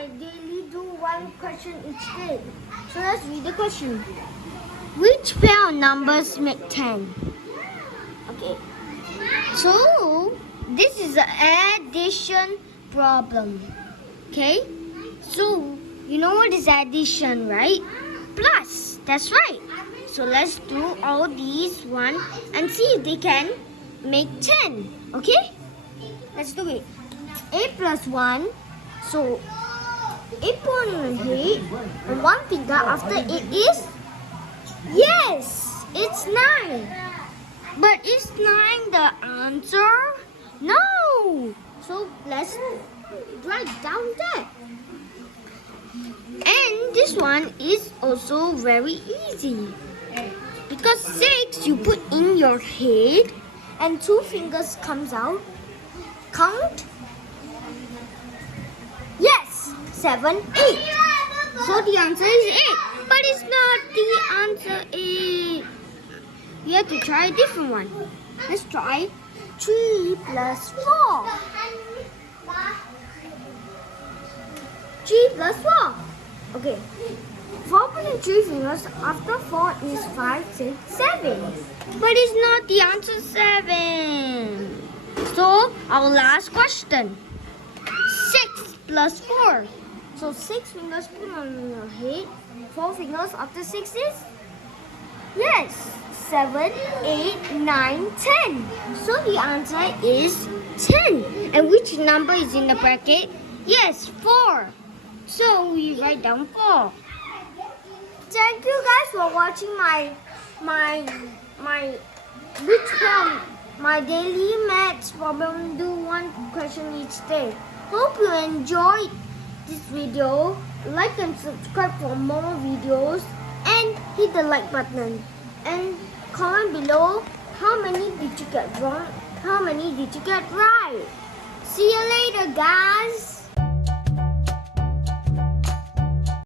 my daily do one question each day. So let's read the question. Which pair of numbers make 10? Okay. So this is an addition problem. Okay. So you know what is addition, right? Plus. That's right. So let's do all these one and see if they can make 10. Okay? Let's do it. 8 plus 1. So 8 on your head and one finger after it is? Yes! It's 9. But is 9 the answer? No! So let's write down that. And this one is also very easy. Because 6 you put in your head and 2 fingers comes out. Count. Yes, 7, 8. So the answer is 8. But it's not the answer 8. You have to try a different one. Let's try 3 plus 4. 3 plus 4. Okay. 4 putting 3 fingers after 4 is 5, 6, 7. But it's not the answer 7. So our last question. 6 plus 4. So 6 fingers put on your head. 4 fingers after 6 is? Yes. 7, 8, 9, 10. So the answer is 10. And which number is in the bracket? Yes, 4. So we write down 4. Thank you guys for watching my daily maths problem. Do one question each day. Hope you enjoyed this video. Like and subscribe for more videos and hit the like button. And comment below how many did you get wrong, how many did you get right. See you later guys.